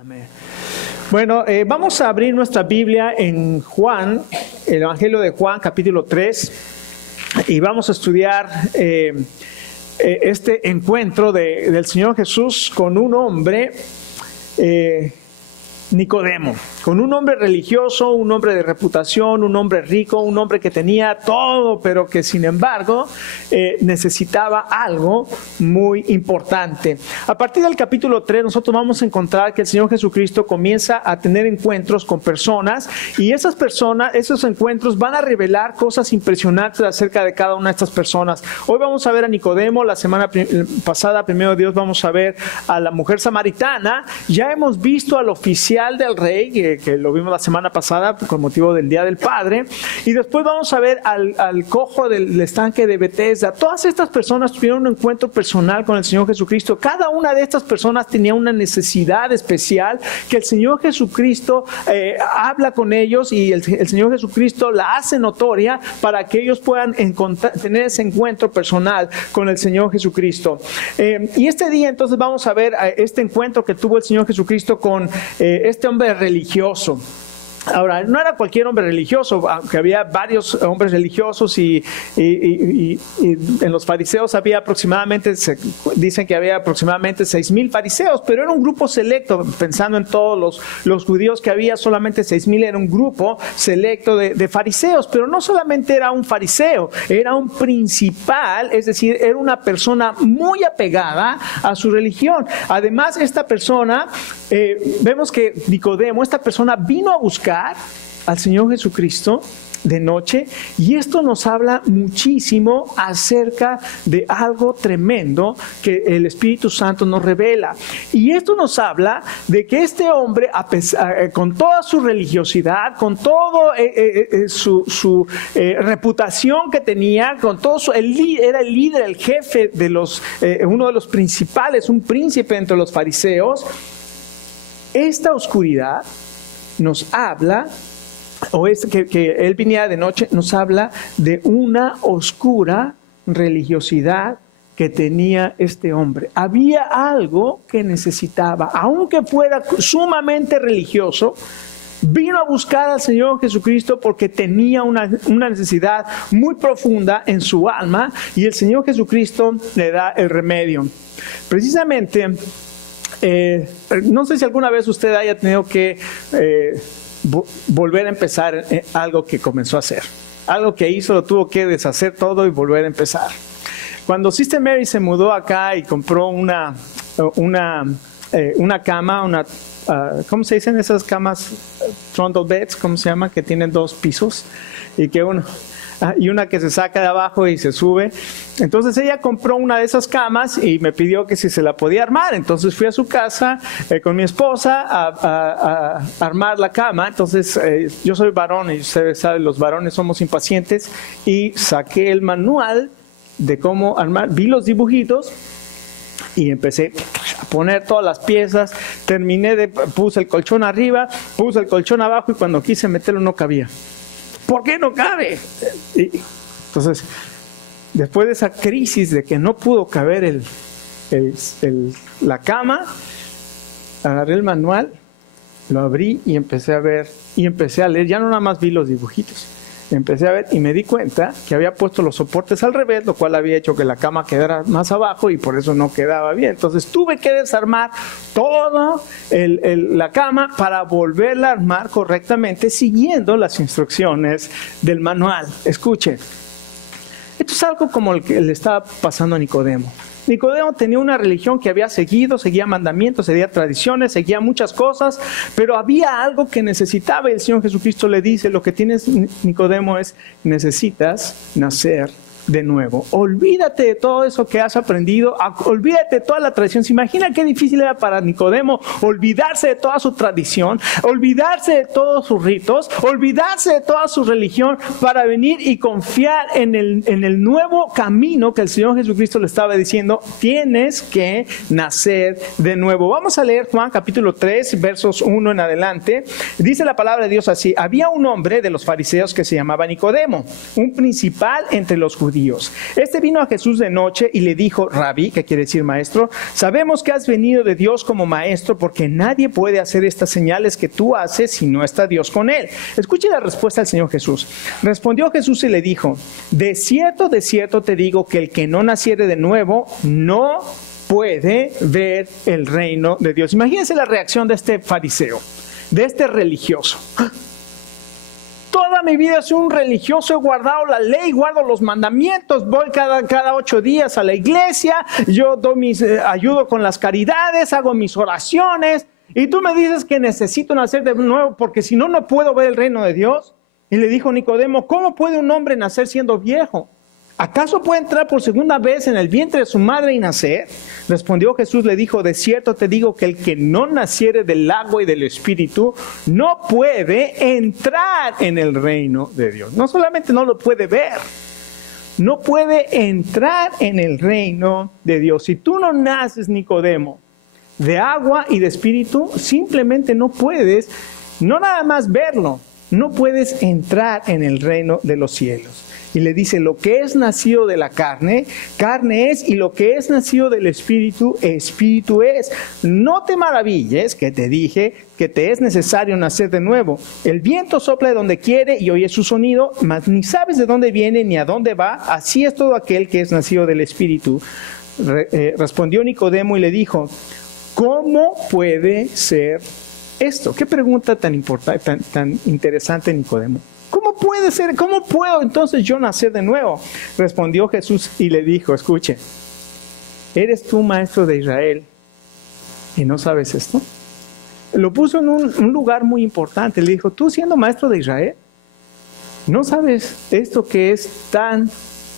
Amén. Bueno, vamos a abrir nuestra Biblia en Juan, el Evangelio de Juan, capítulo 3, y vamos a estudiar este encuentro del Señor Jesús con un hombre, Nicodemo, con un hombre religioso, un hombre de reputación, un hombre rico, un hombre que tenía todo, pero que sin embargo necesitaba algo muy importante. A partir del capítulo 3 nosotros vamos a encontrar que el Señor Jesucristo comienza a tener encuentros con personas, y esas personas, esos encuentros van a revelar cosas impresionantes acerca de cada una de estas personas. Hoy vamos a ver a Nicodemo, la semana pasada, primero Dios, vamos a ver a la mujer samaritana. Ya hemos visto al oficial del rey, que lo vimos la semana pasada con motivo del Día del Padre, y después vamos a ver al cojo del estanque de Betesda. Todas estas personas tuvieron un encuentro personal con el Señor Jesucristo. Cada una de estas personas tenía una necesidad especial que el Señor Jesucristo habla con ellos, y el Señor Jesucristo la hace notoria para que ellos puedan tener ese encuentro personal con el Señor Jesucristo. Y este día entonces vamos a ver este encuentro que tuvo el Señor Jesucristo con este hombre religioso. Ahora, no era cualquier hombre religioso, aunque había varios hombres religiosos, y en los fariseos había aproximadamente, dicen que había aproximadamente 6,000 fariseos, pero era un grupo selecto. Pensando en todos los judíos que había, solamente 6,000 era un grupo selecto de fariseos. Pero no solamente era un fariseo, era un principal, es decir, era una persona muy apegada a su religión. Además, esta persona, vemos que Nicodemo, esta persona vino a buscar al Señor Jesucristo de noche, y esto nos habla muchísimo acerca de algo tremendo que el Espíritu Santo nos revela. Y esto nos habla de que este hombre, con toda su religiosidad, con todo su reputación que tenía, con todo era el líder, el jefe de uno de los principales, un príncipe entre los fariseos. Esta oscuridad nos habla, que él viniera de noche, nos habla de una oscura religiosidad que tenía este hombre. Había algo que necesitaba, aunque fuera sumamente religioso. Vino a buscar al Señor Jesucristo porque tenía una necesidad muy profunda en su alma, y el Señor Jesucristo le da el remedio. Precisamente, no sé si alguna vez usted haya tenido que volver a empezar algo que comenzó a hacer. Algo que hizo, lo tuvo que deshacer todo y volver a empezar. Cuando Sister Mary se mudó acá y compró una cama, ¿cómo se dicen esas camas? Trundle beds, ¿cómo se llama? Que tienen 2 pisos y una que se saca de abajo y se sube. Entonces ella compró una de esas camas y me pidió que si se la podía armar. Entonces fui a su casa con mi esposa a armar la cama. Entonces yo soy varón, y ustedes saben, los varones somos impacientes, y saqué el manual de cómo armar. Vi los dibujitos y empecé a poner todas las piezas. Puse el colchón arriba, puse el colchón abajo, y cuando quise meterlo no cabía. ¿Por qué no cabe? Entonces, después de esa crisis de que no pudo caber la cama, agarré el manual, lo abrí y empecé a ver, y empecé a leer. Ya no nada más vi los dibujitos, empecé a ver, y me di cuenta que había puesto los soportes al revés, lo cual había hecho que la cama quedara más abajo, y por eso no quedaba bien. Entonces tuve que desarmar toda la cama para volverla a armar correctamente, siguiendo las instrucciones del manual. Escuchen, esto es algo como el que le estaba pasando a Nicodemo. Nicodemo tenía una religión que había seguía mandamientos, seguía tradiciones, seguía muchas cosas, pero había algo que necesitaba, y el Señor Jesucristo le dice: lo que tienes, Nicodemo, necesitas nacer de nuevo. Olvídate de todo eso que has aprendido, olvídate de toda la tradición. ¿Se imagina qué difícil era para Nicodemo olvidarse de toda su tradición, olvidarse de todos sus ritos, olvidarse de toda su religión, para venir y confiar en el nuevo camino que el Señor Jesucristo le estaba diciendo? Tienes que nacer de nuevo. Vamos a leer Juan capítulo 3, versos 1 en adelante. Dice la palabra de Dios así: había un hombre de los fariseos que se llamaba Nicodemo, un principal entre los judíos, judíos. Este vino a Jesús de noche y le dijo, Rabí, que quiere decir maestro, sabemos que has venido de Dios como maestro, porque nadie puede hacer estas señales que tú haces si no está Dios con él. Escuche la respuesta del Señor Jesús. Respondió Jesús y le dijo, de cierto te digo que el que no naciere de nuevo no puede ver el reino de Dios. Imagínense la reacción de este fariseo, de este religioso. Toda mi vida soy un religioso, he guardado la ley, guardo los mandamientos, voy cada 8 días a la iglesia, yo ayudo con las caridades, hago mis oraciones, y tú me dices que necesito nacer de nuevo porque si no, no puedo ver el reino de Dios. Y le dijo Nicodemo, ¿cómo puede un hombre nacer siendo viejo? ¿Acaso puede entrar por segunda vez en el vientre de su madre y nacer? Respondió Jesús, le dijo, de cierto te digo que el que no naciere del agua y del Espíritu no puede entrar en el reino de Dios. No solamente no lo puede ver, no puede entrar en el reino de Dios. Si tú no naces, Nicodemo, de agua y de Espíritu, simplemente no puedes, no nada más verlo, no puedes entrar en el reino de los cielos. Y le dice, lo que es nacido de la carne, carne es, y lo que es nacido del Espíritu, Espíritu es. No te maravilles que te dije que te es necesario nacer de nuevo. El viento sopla de donde quiere y oyes su sonido, mas ni sabes de dónde viene ni a dónde va. Así es todo aquel que es nacido del Espíritu. Respondió Nicodemo y le dijo, ¿cómo puede ser esto? Qué pregunta tan importante, tan interesante, Nicodemo. ¿Cómo puede ser? ¿Cómo puedo entonces yo nacer de nuevo? Respondió Jesús y le dijo, escuche, ¿eres tú maestro de Israel y no sabes esto? Lo puso en un lugar muy importante. Le dijo, tú siendo maestro de Israel, ¿no sabes esto que es tan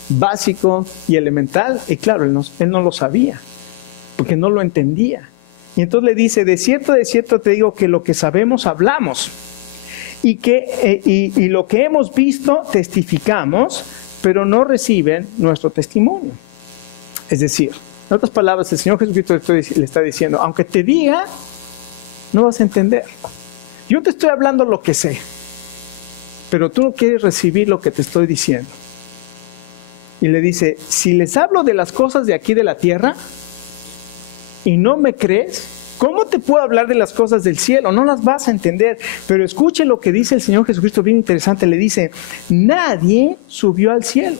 básico y elemental? Y claro, él no lo sabía, porque no lo entendía. Y entonces le dice, de cierto te digo que lo que sabemos hablamos. Y lo que hemos visto testificamos, pero no reciben nuestro testimonio. Es decir, en otras palabras, el Señor Jesucristo le está diciendo, aunque te diga, no vas a entender. Yo te estoy hablando lo que sé, pero tú no quieres recibir lo que te estoy diciendo. Y le dice, si les hablo de las cosas de aquí de la tierra y no me crees, ¿cómo te puedo hablar de las cosas del cielo? No las vas a entender. Pero escuche lo que dice el Señor Jesucristo, bien interesante. Le dice, nadie subió al cielo,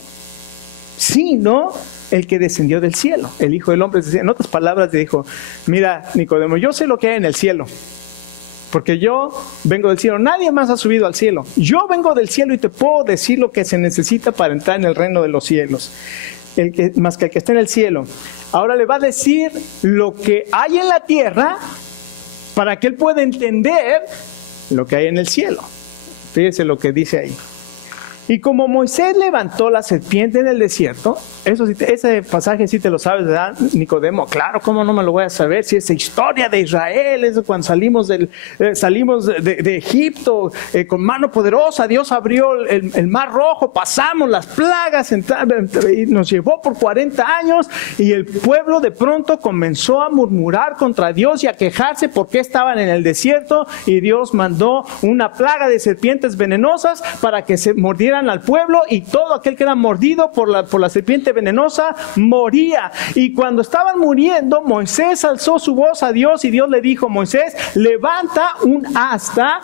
sino el que descendió del cielo, el Hijo del Hombre. En otras palabras le dijo, mira, Nicodemo, yo sé lo que hay en el cielo, porque yo vengo del cielo. Nadie más ha subido al cielo. Yo vengo del cielo y te puedo decir lo que se necesita para entrar en el reino de los cielos. Más que el que está en el cielo. Ahora le va a decir lo que hay en la tierra para que él pueda entender lo que hay en el cielo. Fíjese lo que dice ahí. Y como Moisés levantó la serpiente en el desierto, ese pasaje sí te lo sabes, ¿verdad, Nicodemo? Claro, ¿cómo no me lo voy a saber? Si es historia de Israel, es cuando salimos de Egipto con mano poderosa, Dios abrió el mar rojo, pasamos las plagas, y nos llevó por 40 años y el pueblo de pronto comenzó a murmurar contra Dios y a quejarse porque estaban en el desierto y Dios mandó una plaga de serpientes venenosas para que se mordieran al pueblo y todo aquel que era mordido por la serpiente venenosa moría. Y cuando estaban muriendo, Moisés alzó su voz a Dios y Dios le dijo, Moisés, levanta un asta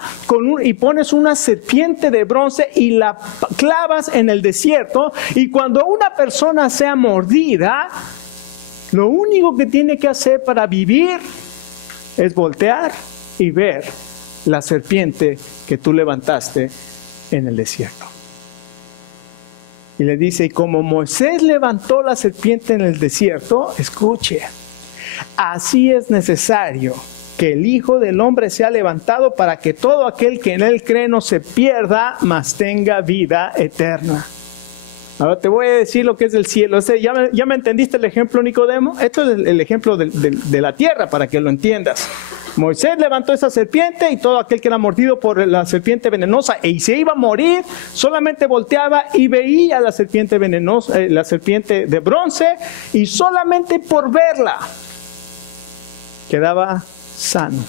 y pones una serpiente de bronce y la clavas en el desierto, y cuando una persona sea mordida, lo único que tiene que hacer para vivir es voltear y ver la serpiente que tú levantaste en el desierto. Y le dice, y como Moisés levantó la serpiente en el desierto, escuche, así es necesario que el Hijo del Hombre sea levantado para que todo aquel que en él cree no se pierda, mas tenga vida eterna. Ahora te voy a decir lo que es el cielo. ¿Ya me entendiste el ejemplo, Nicodemo? Esto es el ejemplo de la tierra para que lo entiendas. Moisés levantó esa serpiente y todo aquel que era mordido por la serpiente venenosa y se iba a morir, solamente volteaba y veía la serpiente venenosa, la serpiente de bronce, y solamente por verla quedaba sano.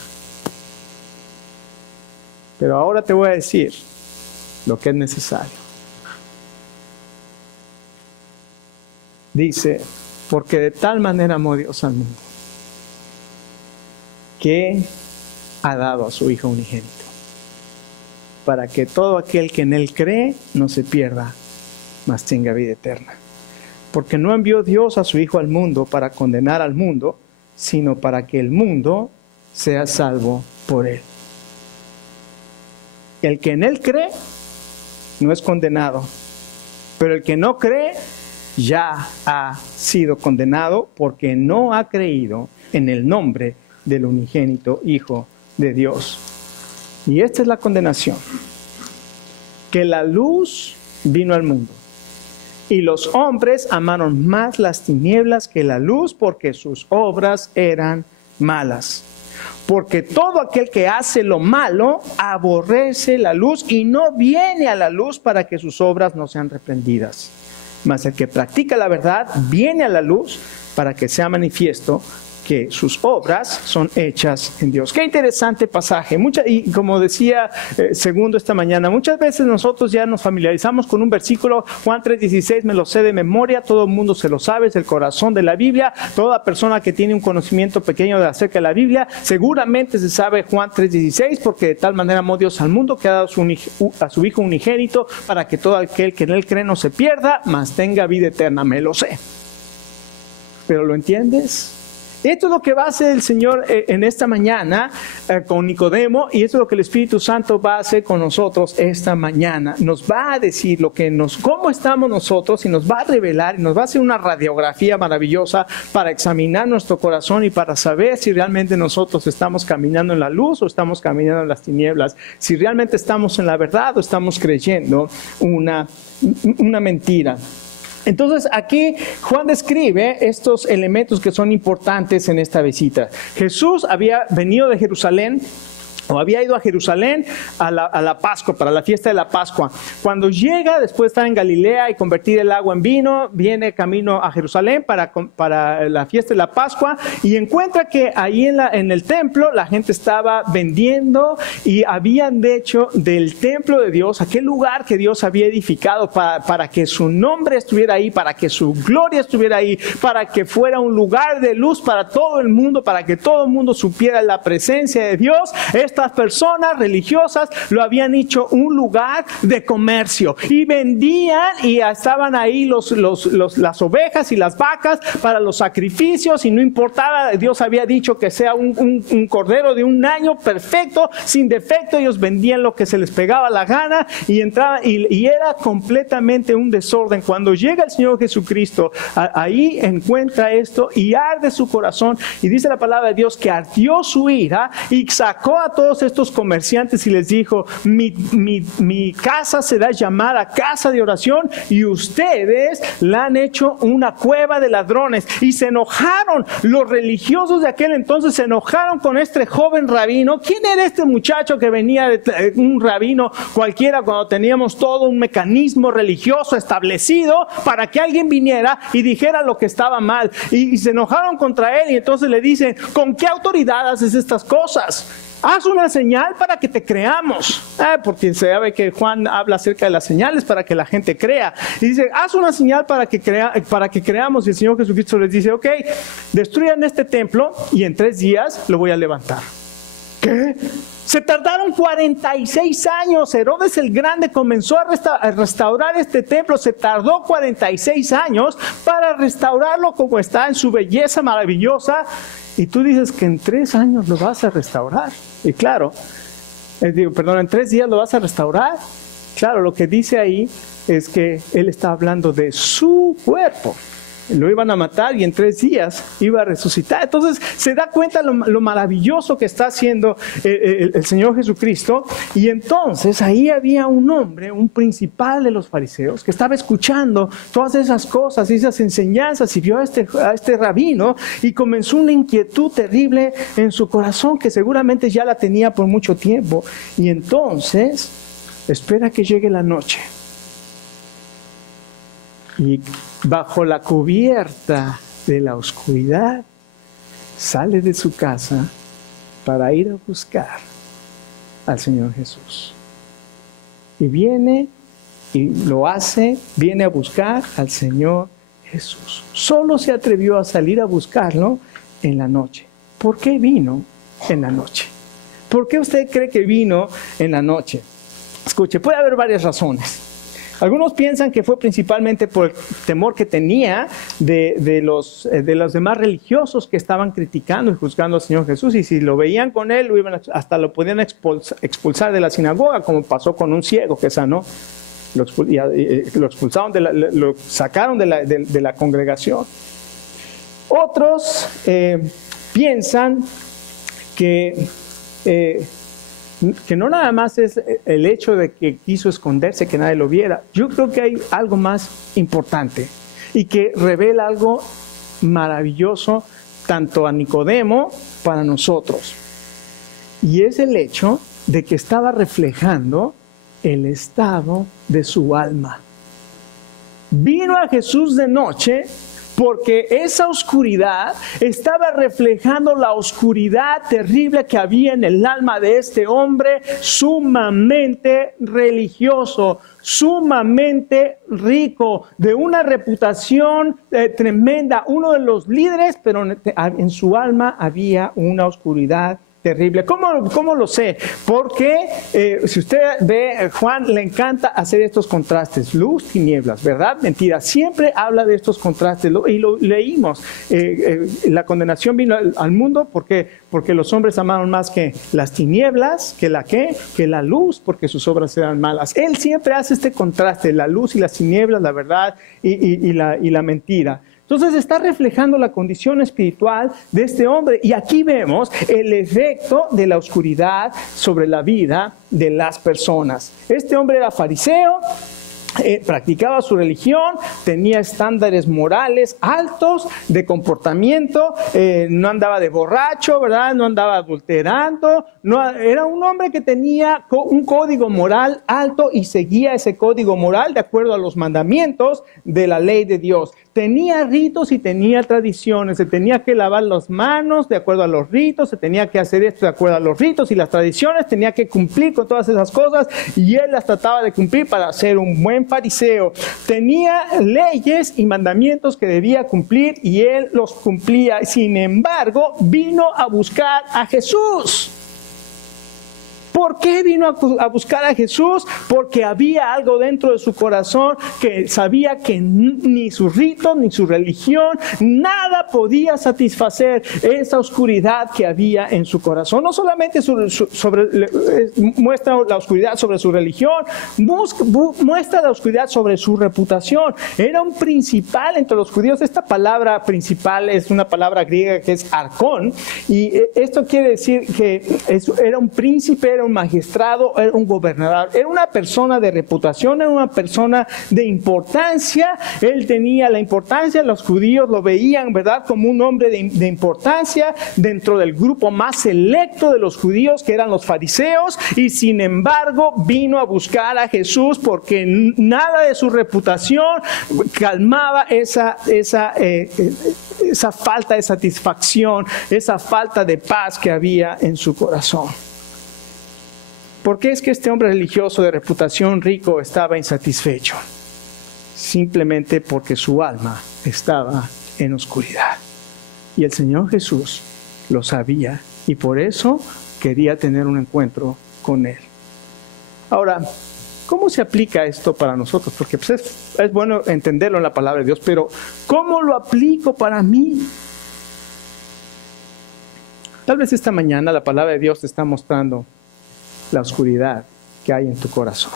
Pero ahora te voy a decir lo que es necesario. dice, porque de tal manera amó Dios al mundo, que ha dado a su Hijo unigénito, para que todo aquel que en Él cree no se pierda, mas tenga vida eterna. Porque no envió Dios a su Hijo al mundo para condenar al mundo, sino para que el mundo sea salvo por Él. El que en Él cree no es condenado, pero el que no cree ya ha sido condenado porque no ha creído en el nombre del unigénito Hijo de Dios. Y esta es la condenación, que la luz vino al mundo, y los hombres amaron más las tinieblas que la luz, porque sus obras eran malas. Porque todo aquel que hace lo malo aborrece la luz y no viene a la luz para que sus obras no sean reprendidas. Mas el que practica la verdad viene a la luz para que sea manifiesto que sus obras son hechas en Dios. Qué interesante pasaje. Y como decía Segundo esta mañana, muchas veces nosotros ya nos familiarizamos con un versículo, Juan 3:16, me lo sé de memoria, todo el mundo se lo sabe, es el corazón de la Biblia. Toda persona que tiene un conocimiento pequeño acerca de la Biblia, seguramente se sabe Juan 3:16, porque de tal manera amó Dios al mundo que ha dado a su Hijo unigénito, para que todo aquel que en Él cree no se pierda, mas tenga vida eterna. Me lo sé. ¿Pero lo entiendes? Esto es lo que va a hacer el Señor en esta mañana con Nicodemo, y esto es lo que el Espíritu Santo va a hacer con nosotros esta mañana. Nos va a decir cómo estamos nosotros, y nos va a revelar y nos va a hacer una radiografía maravillosa para examinar nuestro corazón y para saber si realmente nosotros estamos caminando en la luz o estamos caminando en las tinieblas, si realmente estamos en la verdad o estamos creyendo una mentira. Entonces aquí Juan describe estos elementos que son importantes en esta visita. Jesús había venido de Jerusalén, o había ido a Jerusalén a la Pascua, para la fiesta de la Pascua. Cuando llega, después de estar en Galilea y convertir el agua en vino, viene camino a Jerusalén para la fiesta de la Pascua, y encuentra que ahí en el templo la gente estaba vendiendo, y habían de hecho del templo de Dios, aquel lugar que Dios había edificado para que su nombre estuviera ahí, para que su gloria estuviera ahí, para que fuera un lugar de luz para todo el mundo, para que todo el mundo supiera la presencia de Dios. Estas personas religiosas lo habían hecho un lugar de comercio, y vendían, y estaban ahí las ovejas y las vacas para los sacrificios, y no importaba, Dios había dicho que sea un cordero de un año perfecto, sin defecto. Ellos vendían lo que se les pegaba la gana, y entraban, y era completamente un desorden. Cuando llega el Señor Jesucristo, ahí encuentra esto y arde su corazón, y dice la palabra de Dios que ardió su ira y sacó a todos estos comerciantes y les dijo: mi casa será llamada casa de oración, y ustedes la han hecho una cueva de ladrones. Y se enojaron, los religiosos de aquel entonces se enojaron con este joven rabino. ¿Quién era este muchacho que venía de un rabino cualquiera, cuando teníamos todo un mecanismo religioso establecido para que alguien viniera y dijera lo que estaba mal? Y se enojaron contra él, y entonces le dicen: ¿con qué autoridad haces estas cosas? Haz una señal para que te creamos. Porque se sabe que Juan habla acerca de las señales para que la gente crea. Y dice: haz una señal para que creamos. Y el Señor Jesucristo les dice: ok, destruyan este templo y en 3 días lo voy a levantar. ¿Qué? Se tardaron 46 años. Herodes el Grande comenzó a restaurar este templo. Se tardó 46 años para restaurarlo como está en su belleza maravillosa. Y tú dices que en 3 años lo vas a restaurar. Y claro, en 3 días lo vas a restaurar. Claro, lo que dice ahí es que él está hablando de su cuerpo. Lo iban a matar y en 3 días iba a resucitar. Entonces se da cuenta lo maravilloso que está haciendo el Señor Jesucristo. Y entonces ahí había un hombre, un principal de los fariseos, que estaba escuchando todas esas cosas y esas enseñanzas, y vio a este rabino, y comenzó una inquietud terrible en su corazón, que seguramente ya la tenía por mucho tiempo. Y entonces espera que llegue la noche, y bajo la cubierta de la oscuridad sale de su casa para ir a buscar al Señor Jesús. Y viene a buscar al Señor Jesús. Solo se atrevió a salir a buscarlo en la noche. ¿Por qué vino en la noche? ¿Por qué usted cree que vino en la noche? Escuche, puede haber varias razones. Algunos piensan que fue principalmente por el temor que tenía de los demás religiosos que estaban criticando y juzgando al Señor Jesús, y si lo veían con él, hasta lo podían expulsar de la sinagoga, como pasó con un ciego que sanó. Lo expulsaron, lo sacaron de la congregación. Otros piensan que no nada más es el hecho de que quiso esconderse, que nadie lo viera. Yo creo que hay algo más importante y que revela algo maravilloso tanto a Nicodemo para nosotros. Y es el hecho de que estaba reflejando el estado de su alma. Vino a Jesús de noche porque esa oscuridad estaba reflejando la oscuridad terrible que había en el alma de este hombre sumamente religioso, sumamente rico, de una reputación tremenda, uno de los líderes, pero en su alma había una oscuridad terrible. ¿Cómo lo sé? Porque si usted ve, Juan le encanta hacer estos contrastes, luz, tinieblas, verdad, mentira. Siempre habla de estos contrastes y lo leímos. La condenación vino al mundo porque los hombres amaron más que las tinieblas, que la luz, porque sus obras eran malas. Él siempre hace este contraste, la luz y las tinieblas, la verdad y la mentira. Entonces está reflejando la condición espiritual de este hombre. Y aquí vemos el efecto de la oscuridad sobre la vida de las personas. Este hombre era fariseo, practicaba su religión, tenía estándares morales altos de comportamiento, no andaba de borracho, ¿verdad? No andaba adulterando, era un hombre que tenía un código moral alto y seguía ese código moral de acuerdo a los mandamientos de la ley de Dios. Tenía ritos y tenía tradiciones, se tenía que lavar las manos de acuerdo a los ritos, se tenía que hacer esto de acuerdo a los ritos y las tradiciones, tenía que cumplir con todas esas cosas y él las trataba de cumplir para ser un buen fariseo. Tenía leyes y mandamientos que debía cumplir y él los cumplía. Sin embargo, vino a buscar a Jesús. ¿Por qué vino a buscar a Jesús? Porque había algo dentro de su corazón que sabía que ni sus ritos, ni su religión, nada podía satisfacer esa oscuridad que había en su corazón. No solamente muestra la oscuridad sobre su religión, muestra la oscuridad sobre su reputación. Era un principal entre los judíos. Esta palabra principal es una palabra griega que es arcón, y esto quiere decir que era un príncipe, era un magistrado, era un gobernador, era una persona de reputación, era una persona de importancia. Él tenía la importancia, los judíos lo veían, ¿verdad?, como un hombre de importancia dentro del grupo más selecto de los judíos, que eran los fariseos, y sin embargo vino a buscar a Jesús porque nada de su reputación calmaba esa falta de satisfacción, esa falta de paz que había en su corazón. ¿Por qué es que este hombre religioso de reputación rico estaba insatisfecho? Simplemente porque su alma estaba en oscuridad. Y el Señor Jesús lo sabía y por eso quería tener un encuentro con Él. Ahora, ¿cómo se aplica esto para nosotros? Porque pues es bueno entenderlo en la palabra de Dios, pero ¿cómo lo aplico para mí? Tal vez esta mañana la palabra de Dios te está mostrando la oscuridad que hay en tu corazón.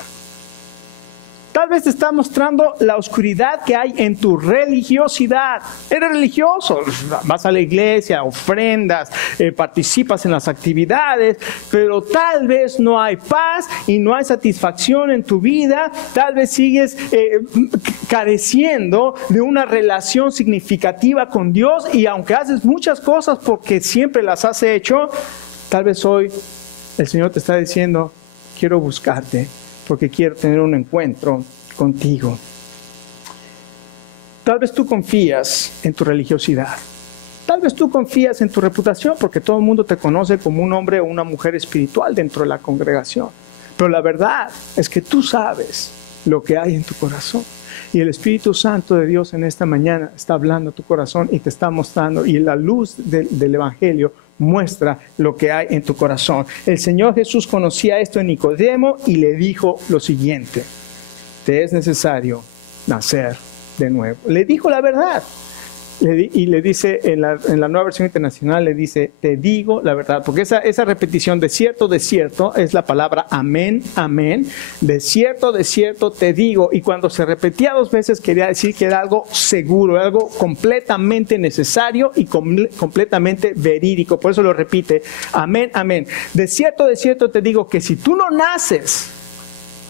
Tal vez te está mostrando la oscuridad que hay en tu religiosidad. Eres religioso, vas a la iglesia, ofrendas, participas en las actividades, pero tal vez no hay paz y no hay satisfacción en tu vida. Tal vez sigues careciendo de una relación significativa con Dios, y aunque haces muchas cosas porque siempre las has hecho, tal vez hoy el Señor te está diciendo: quiero buscarte porque quiero tener un encuentro contigo. Tal vez tú confías en tu religiosidad. Tal vez tú confías en tu reputación porque todo el mundo te conoce como un hombre o una mujer espiritual dentro de la congregación. Pero la verdad es que tú sabes lo que hay en tu corazón. Y el Espíritu Santo de Dios en esta mañana está hablando a tu corazón y te está mostrando, y la luz del Evangelio muestra lo que hay en tu corazón. El Señor Jesús conocía esto en Nicodemo y le dijo lo siguiente: te es necesario nacer de nuevo. Le dijo la verdad. Y le dice en la Nueva Versión Internacional, le dice, te digo la verdad, porque esa repetición de cierto, es la palabra amén, amén, de cierto, te digo, y cuando se repetía 2 veces quería decir que era algo seguro, algo completamente necesario y completamente verídico. Por eso lo repite, amén, amén, de cierto te digo que si tú no naces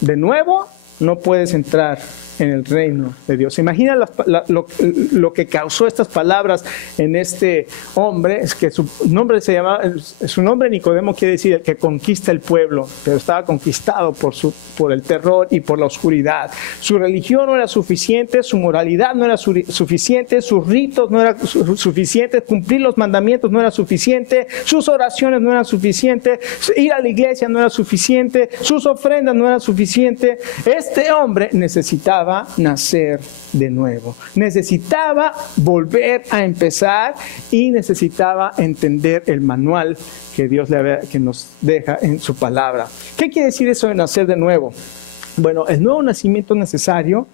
de nuevo, no puedes entrar en el reino de Dios. Imagina lo que causó estas palabras en este hombre. Es que su nombre Nicodemo quiere decir el que conquista el pueblo, pero estaba conquistado por el terror y por la oscuridad. Su religión no era suficiente, su moralidad no era suficiente, sus ritos no eran suficientes, cumplir los mandamientos no era suficiente, sus oraciones no eran suficientes, ir a la iglesia no era suficiente, sus ofrendas no eran suficientes. Este hombre necesitaba nacer de nuevo, necesitaba volver a empezar y necesitaba entender el manual que Dios que nos deja en su palabra. ¿Qué quiere decir eso de nacer de nuevo? Bueno, el nuevo nacimiento es necesario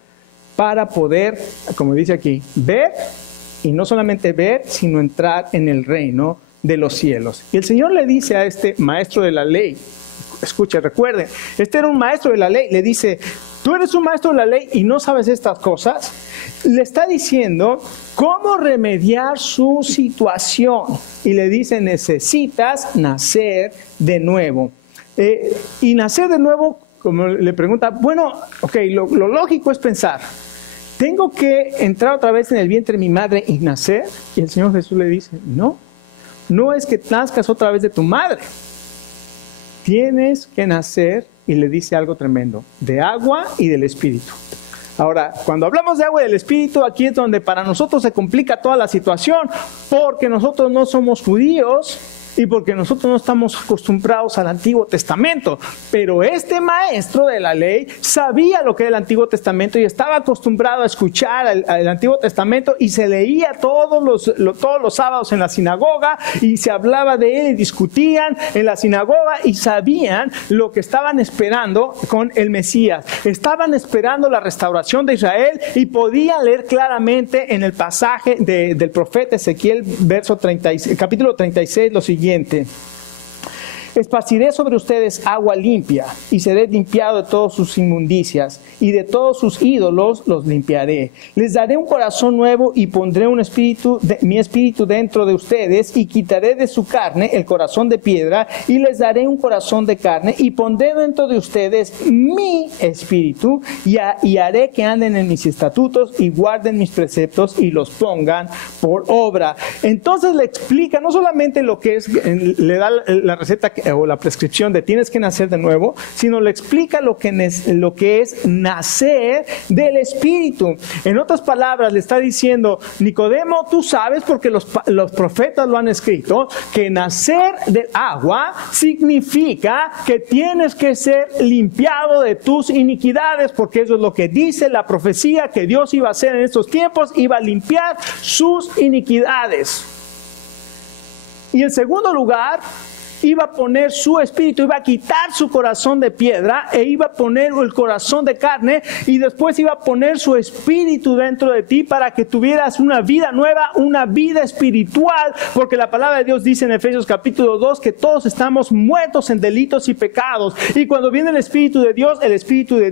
para poder, como dice aquí, ver, y no solamente ver, sino entrar en el reino de los cielos. Y el Señor le dice a este maestro de la ley, escucha, recuerden, este era un maestro de la ley, le dice, tú eres un maestro de la ley y no sabes estas cosas. Le está diciendo cómo remediar su situación y le dice, necesitas nacer de nuevo. Y nacer de nuevo, como le pregunta, bueno, ok, lo lógico es pensar, ¿tengo que entrar otra vez en el vientre de mi madre y nacer? Y el Señor Jesús le dice, no es que nazcas otra vez de tu madre. Tienes que nacer, y le dice algo tremendo, de agua y del Espíritu. Ahora, cuando hablamos de agua y del Espíritu, aquí es donde para nosotros se complica toda la situación, porque nosotros no somos judíos y porque nosotros no estamos acostumbrados al Antiguo Testamento. Pero este maestro de la ley sabía lo que era el Antiguo Testamento y estaba acostumbrado a escuchar el Antiguo Testamento, y se leía todos los sábados en la sinagoga, y se hablaba de él y discutían en la sinagoga, y sabían lo que estaban esperando con el Mesías. Estaban esperando la restauración de Israel y podían leer claramente en el pasaje del profeta Ezequiel, capítulo 36, lo siguiente. Esparciré sobre ustedes agua limpia, y seré limpiado de todas sus inmundicias, y de todos sus ídolos los limpiaré. Les daré un corazón nuevo, y pondré mi espíritu dentro de ustedes, y quitaré de su carne el corazón de piedra, y les daré un corazón de carne, y pondré dentro de ustedes mi espíritu, y haré que anden en mis estatutos, y guarden mis preceptos, y los pongan por obra. Entonces le explica no solamente lo que es, le da la receta o la prescripción de tienes que nacer de nuevo, sino le explica lo que es nacer del Espíritu. En otras palabras, le está diciendo, Nicodemo, tú sabes, porque los profetas lo han escrito, que nacer del agua significa que tienes que ser limpiado de tus iniquidades, porque eso es lo que dice la profecía que Dios iba a hacer en estos tiempos, iba a limpiar sus iniquidades. Y en segundo lugar, iba a poner su espíritu, iba a quitar su corazón de piedra e iba a poner el corazón de carne, y después iba a poner su espíritu dentro de ti para que tuvieras una vida nueva, una vida espiritual, porque la palabra de Dios dice en Efesios capítulo 2 que todos estamos muertos en delitos y pecados, y cuando viene el Espíritu de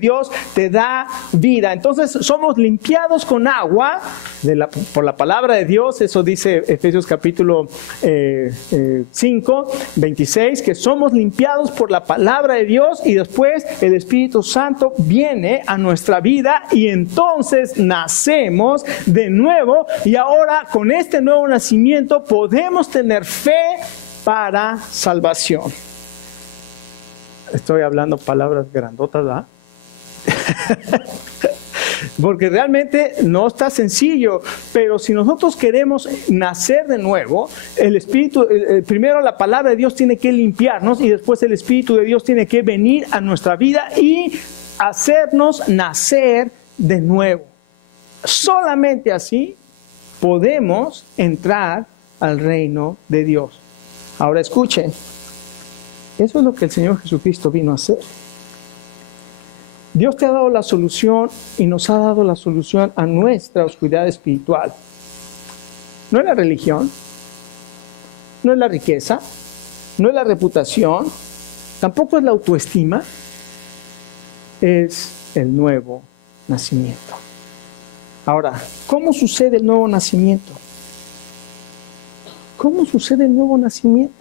Dios te da vida. Entonces somos limpiados con agua por la palabra de Dios. Eso dice Efesios capítulo 5, 26, que somos limpiados por la palabra de Dios, y después el Espíritu Santo viene a nuestra vida y entonces nacemos de nuevo, y ahora con este nuevo nacimiento podemos tener fe para salvación. Estoy hablando palabras grandotas, ¿verdad? Porque realmente no está sencillo, pero si nosotros queremos nacer de nuevo, el Espíritu, primero la palabra de Dios tiene que limpiarnos, y después el Espíritu de Dios tiene que venir a nuestra vida y hacernos nacer de nuevo. Solamente así podemos entrar al reino de Dios. Ahora escuchen, eso es lo que el Señor Jesucristo vino a hacer. Dios te ha dado la solución y nos ha dado la solución a nuestra oscuridad espiritual. No es la religión, no es la riqueza, no es la reputación, tampoco es la autoestima, es el nuevo nacimiento. Ahora, ¿cómo sucede el nuevo nacimiento? ¿Cómo sucede el nuevo nacimiento?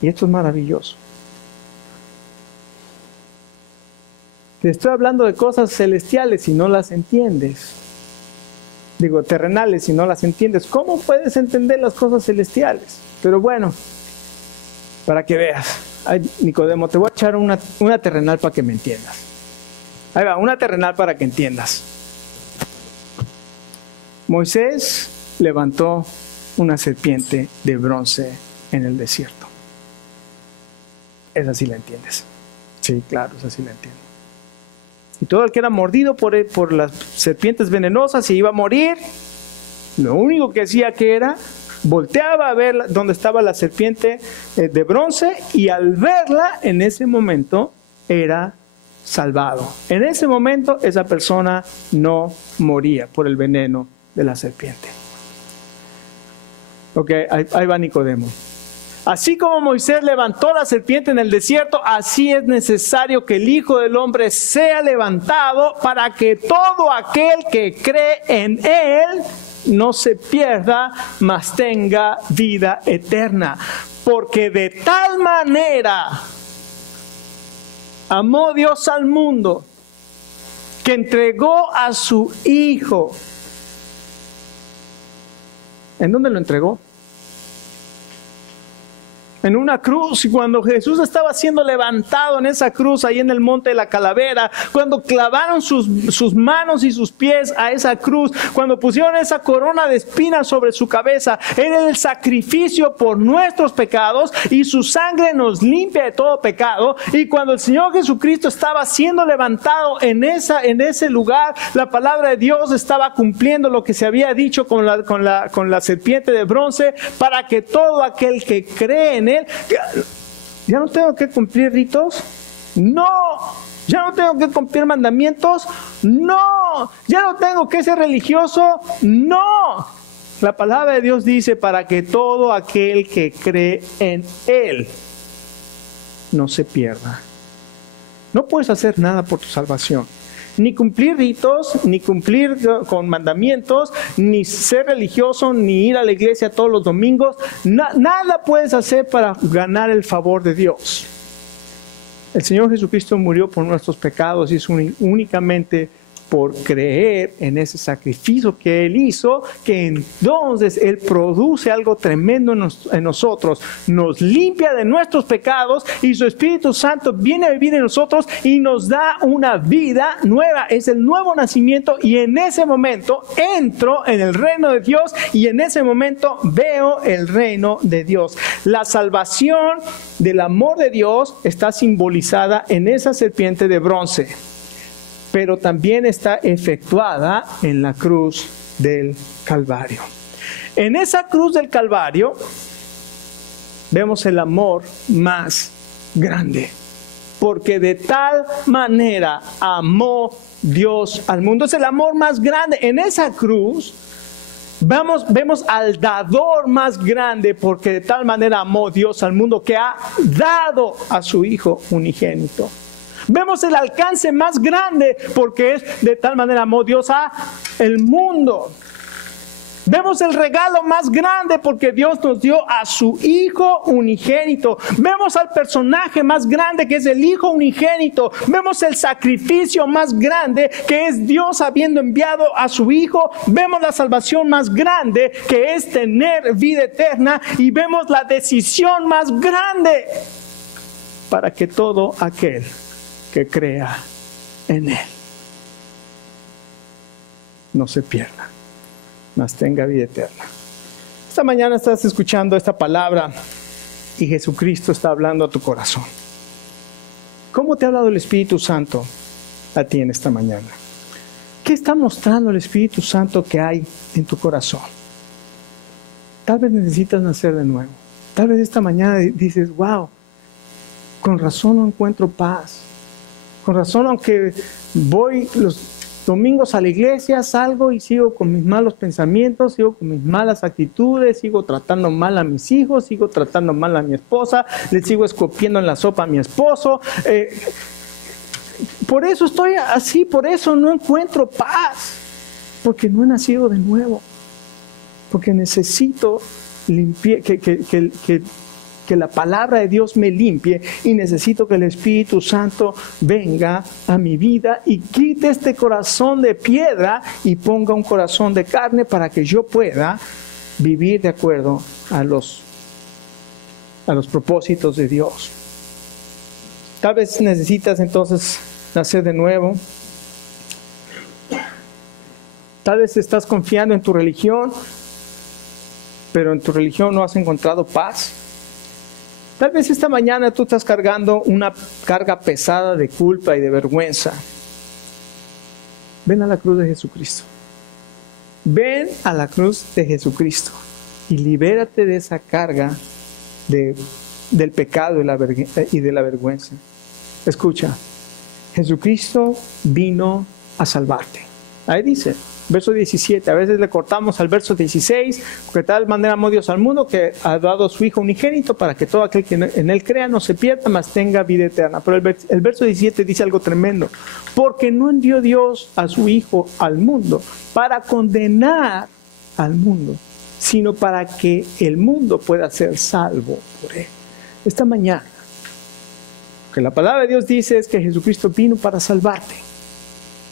Y esto es maravilloso. Te estoy hablando de cosas celestiales y no las entiendes. Digo, terrenales y no las entiendes. ¿Cómo puedes entender las cosas celestiales? Pero bueno, para que veas. Ay, Nicodemo, te voy a echar una terrenal para que me entiendas. Ahí va, una terrenal para que entiendas. Moisés levantó una serpiente de bronce en el desierto. Esa sí la entiendes. Sí, claro, esa sí la entiendo. Y todo el que era mordido por las serpientes venenosas y iba a morir, lo único que hacía que era, volteaba a ver dónde estaba la serpiente de bronce y al verla, en ese momento, era salvado. En ese momento, esa persona no moría por el veneno de la serpiente. Ok, ahí va Nicodemo. Así como Moisés levantó la serpiente en el desierto, así es necesario que el Hijo del Hombre sea levantado para que todo aquel que cree en Él no se pierda, mas tenga vida eterna. Porque de tal manera amó Dios al mundo que entregó a su Hijo. ¿En dónde lo entregó? En una cruz. Y cuando Jesús estaba siendo levantado en esa cruz, ahí en el monte de la calavera, cuando clavaron sus manos y sus pies a esa cruz, cuando pusieron esa corona de espinas sobre su cabeza, era el sacrificio por nuestros pecados y su sangre nos limpia de todo pecado. Y cuando el Señor Jesucristo estaba siendo levantado en ese lugar, la palabra de Dios estaba cumpliendo lo que se había dicho con la serpiente de bronce, para que todo aquel que cree en Él, ya no tengo que cumplir ritos, no, ya no tengo que cumplir mandamientos, no, ya no tengo que ser religioso, no. La palabra de Dios dice, para que todo aquel que cree en Él no se pierda. No puedes hacer nada por tu salvación. Ni cumplir ritos, ni cumplir con mandamientos, ni ser religioso, ni ir a la iglesia todos los domingos. Nada puedes hacer para ganar el favor de Dios. El Señor Jesucristo murió por nuestros pecados y es únicamente por creer en ese sacrificio que Él hizo, que entonces Él produce algo tremendo en nosotros, nos limpia de nuestros pecados y su Espíritu Santo viene a vivir en nosotros y nos da una vida nueva. Es el nuevo nacimiento y en ese momento entro en el reino de Dios y en ese momento veo el reino de Dios. La salvación del amor de Dios está simbolizada en esa serpiente de bronce, pero también está efectuada en la cruz del Calvario. En esa cruz del Calvario vemos el amor más grande, porque de tal manera amó Dios al mundo. Es el amor más grande. En esa cruz vemos al dador más grande, porque de tal manera amó Dios al mundo que ha dado a su Hijo unigénito. Vemos el alcance más grande, porque es de tal manera amó Dios al mundo. Vemos el regalo más grande, porque Dios nos dio a su Hijo unigénito. Vemos al personaje más grande, que es el Hijo unigénito. Vemos el sacrificio más grande, que es Dios habiendo enviado a su Hijo. Vemos la salvación más grande, que es tener vida eterna. Y vemos la decisión más grande, para que todo aquel que crea en Él no se pierda, mas tenga vida eterna. Esta mañana estás escuchando esta palabra y Jesucristo está hablando a tu corazón. ¿Cómo te ha hablado el Espíritu Santo a ti en esta mañana? ¿Qué está mostrando el Espíritu Santo que hay en tu corazón? Tal vez necesitas nacer de nuevo. Tal vez esta mañana dices, wow, con razón no encuentro paz. Con razón, aunque voy los domingos a la iglesia, salgo y sigo con mis malos pensamientos, sigo con mis malas actitudes, sigo tratando mal a mis hijos, sigo tratando mal a mi esposa, le sigo escupiendo en la sopa a mi esposo. Por eso estoy así, por eso no encuentro paz, porque no he nacido de nuevo, porque necesito que la palabra de Dios me limpie y necesito que el Espíritu Santo venga a mi vida y quite este corazón de piedra y ponga un corazón de carne para que yo pueda vivir de acuerdo a los propósitos de Dios. Tal vez necesitas entonces nacer de nuevo. Tal vez estás confiando en tu religión, pero en tu religión no has encontrado paz. Tal vez esta mañana tú estás cargando una carga pesada de culpa y de vergüenza. Ven a la cruz de Jesucristo. Ven a la cruz de Jesucristo y libérate de esa carga del pecado y de la vergüenza. Escucha, Jesucristo vino a salvarte. Ahí dice, verso 17, a veces le cortamos al verso 16, porque de tal manera amó Dios al mundo que ha dado a su Hijo unigénito para que todo aquel que en Él crea no se pierda, mas tenga vida eterna. Pero el verso 17 dice algo tremendo, porque no envió Dios a su Hijo al mundo para condenar al mundo, sino para que el mundo pueda ser salvo por Él. Esta mañana, lo que la palabra de Dios dice es que Jesucristo vino para salvarte.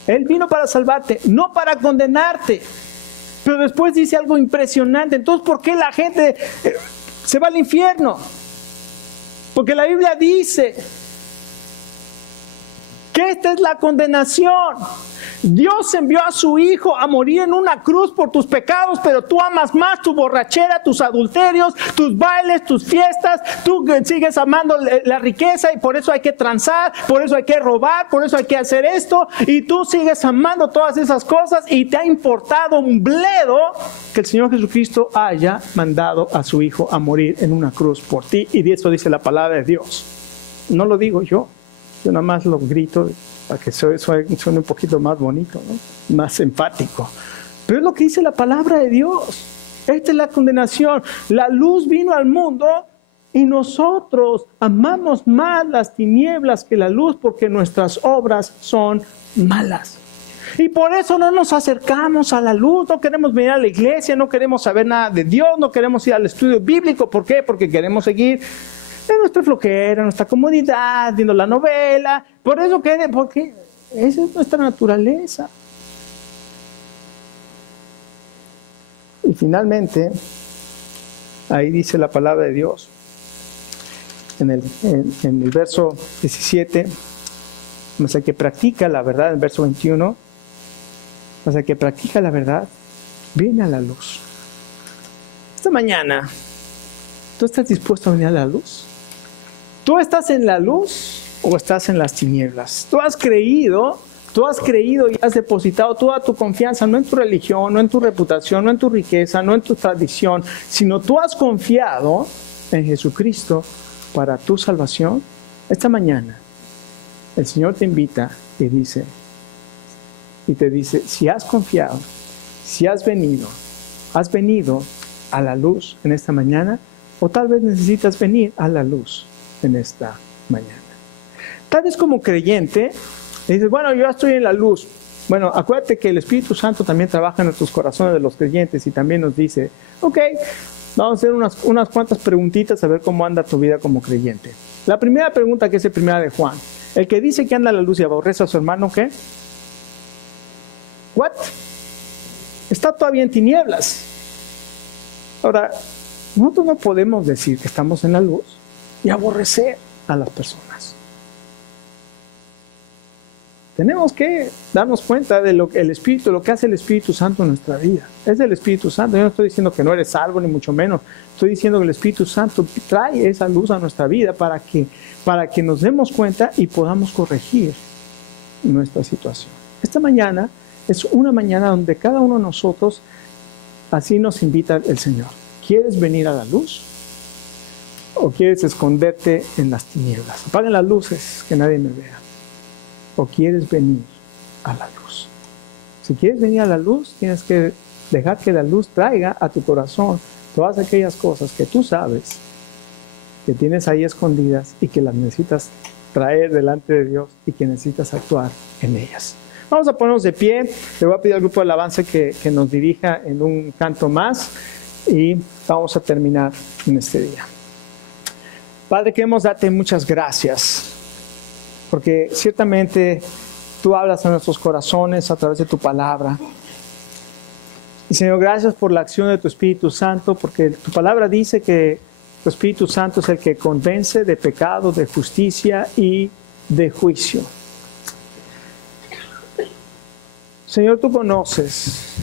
Él vino para salvarte, no para condenarte. Pero después dice algo impresionante. Entonces, ¿por qué la gente se va al infierno? Porque la Biblia dice que esta es la condenación. Dios envió a su Hijo a morir en una cruz por tus pecados, pero tú amas más tu borrachera, tus adulterios, tus bailes, tus fiestas. Tú sigues amando la riqueza y por eso hay que transar, por eso hay que robar, por eso hay que hacer esto. Y tú sigues amando todas esas cosas y te ha importado un bledo que el Señor Jesucristo haya mandado a su Hijo a morir en una cruz por ti. Y de eso dice la palabra de Dios. No lo digo yo nada más lo grito para que suene un poquito más bonito, ¿no? Más empático. Pero es lo que dice la palabra de Dios. Esta es la condenación. La luz vino al mundo y nosotros amamos más las tinieblas que la luz porque nuestras obras son malas. Y por eso no nos acercamos a la luz, no queremos venir a la iglesia, no queremos saber nada de Dios, no queremos ir al estudio bíblico. ¿Por qué? Porque queremos seguir en nuestra flojera, en nuestra comodidad, viendo la novela. Por eso porque esa es nuestra naturaleza. Y finalmente, ahí dice la palabra de Dios, en el verso 17, más el que practica la verdad, en el verso 21, más el que practica la verdad, viene a la luz. Esta mañana, ¿tú estás dispuesto a venir a la luz? ¿Tú estás en la luz o estás en las tinieblas? Tú has creído y has depositado toda tu confianza, no en tu religión, no en tu reputación, no en tu riqueza, no en tu tradición, sino tú has confiado en Jesucristo para tu salvación. Esta mañana el Señor te invita y te dice, si has confiado, si has venido a la luz en esta mañana, o tal vez necesitas venir a la luz en esta mañana. Tal vez como creyente, dices, bueno, yo ya estoy en la luz. Bueno, acuérdate que el Espíritu Santo también trabaja en nuestros corazones de los creyentes y también nos dice, ok, vamos a hacer unas cuantas preguntitas a ver cómo anda tu vida como creyente. La primera pregunta, que es el primera de Juan, el que dice que anda a la luz y aborrece a su hermano, ¿qué? ¿What? Está todavía en tinieblas. Ahora, nosotros no podemos decir que estamos en la luz y aborrecer a las personas. tenemos que darnos cuenta de lo que hace el Espíritu Santo en nuestra vida. Es el Espíritu Santo. Yo no estoy diciendo que no eres salvo, ni mucho menos. Estoy diciendo que el Espíritu Santo trae esa luz a nuestra vida para que nos demos cuenta y podamos corregir nuestra situación. Esta mañana es una mañana donde cada uno de nosotros, así nos invita el Señor. ¿Quieres venir a la luz? ¿O quieres esconderte en las tinieblas? Apaguen las luces, que nadie me vea. ¿O quieres venir a la luz? Si quieres venir a la luz, tienes que dejar que la luz traiga a tu corazón todas aquellas cosas que tú sabes que tienes ahí escondidas y que las necesitas traer delante de Dios y que necesitas actuar en ellas. Vamos a ponernos de pie. Le voy a pedir al grupo de alabanza que nos dirija en un canto más y vamos a terminar en este día. Padre, queremos darte muchas gracias, porque ciertamente tú hablas a nuestros corazones a través de tu palabra. Y Señor, gracias por la acción de tu Espíritu Santo, porque tu palabra dice que tu Espíritu Santo es el que convence de pecado, de justicia y de juicio. Señor, tú conoces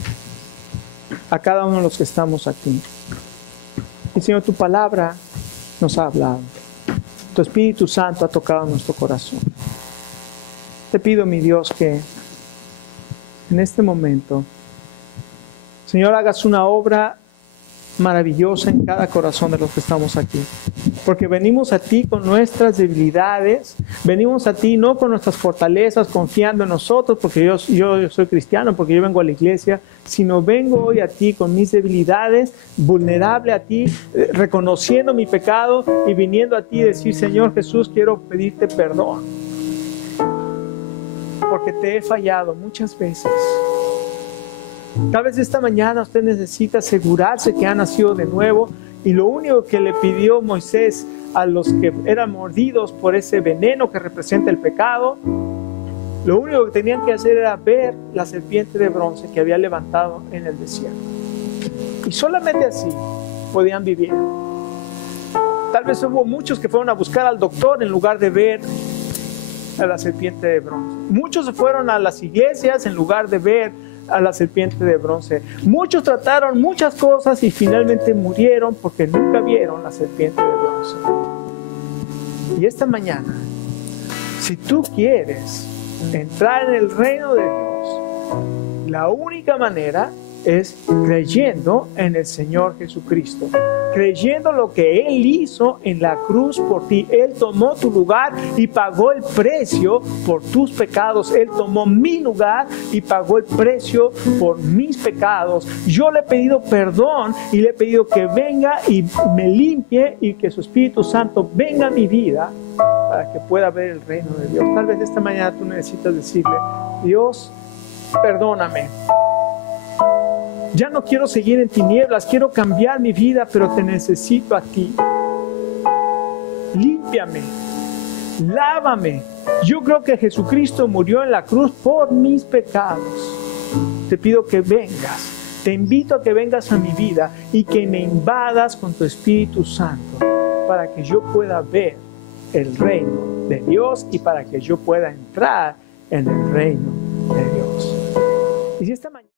a cada uno de los que estamos aquí. Y Señor, tu palabra nos ha hablado. Tu Espíritu Santo ha tocado nuestro corazón. Te pido, mi Dios, que en este momento, Señor, hagas una obra maravillosa en cada corazón de los que estamos aquí. Porque venimos a ti con nuestras debilidades, venimos a ti no con nuestras fortalezas, confiando en nosotros, porque yo soy cristiano, porque yo vengo a la iglesia, sino vengo hoy a ti con mis debilidades, vulnerable a ti, reconociendo mi pecado y viniendo a ti y decir, Señor Jesús, quiero pedirte perdón, porque te he fallado muchas veces. Tal vez esta mañana usted necesita asegurarse que ha nacido de nuevo, y lo único que le pidió Moisés a los que eran mordidos por ese veneno que representa el pecado, lo único que tenían que hacer era ver la serpiente de bronce que había levantado en el desierto. Y solamente así podían vivir. Tal vez hubo muchos que fueron a buscar al doctor en lugar de ver a la serpiente de bronce. Muchos se fueron a las iglesias en lugar de ver a la serpiente de bronce. Muchos trataron muchas cosas y finalmente murieron porque nunca vieron la serpiente de bronce. Y esta mañana, si tú quieres entrar en el reino de Dios, la única manera es creyendo en el Señor Jesucristo, creyendo lo que Él hizo en la cruz por ti. Él tomó tu lugar y pagó el precio por tus pecados. Él tomó mi lugar y pagó el precio por mis pecados. Yo le he pedido perdón y le he pedido que venga y me limpie y que su Espíritu Santo venga a mi vida para que pueda ver el reino de Dios. Tal vez esta mañana tú necesitas decirle, Dios, perdóname. Ya no quiero seguir en tinieblas, quiero cambiar mi vida, pero te necesito a ti. Límpiame, lávame. Yo creo que Jesucristo murió en la cruz por mis pecados. Te pido que vengas, te invito a que vengas a mi vida y que me invadas con tu Espíritu Santo para que yo pueda ver el reino de Dios y para que yo pueda entrar en el reino de Dios. Y si esta mañana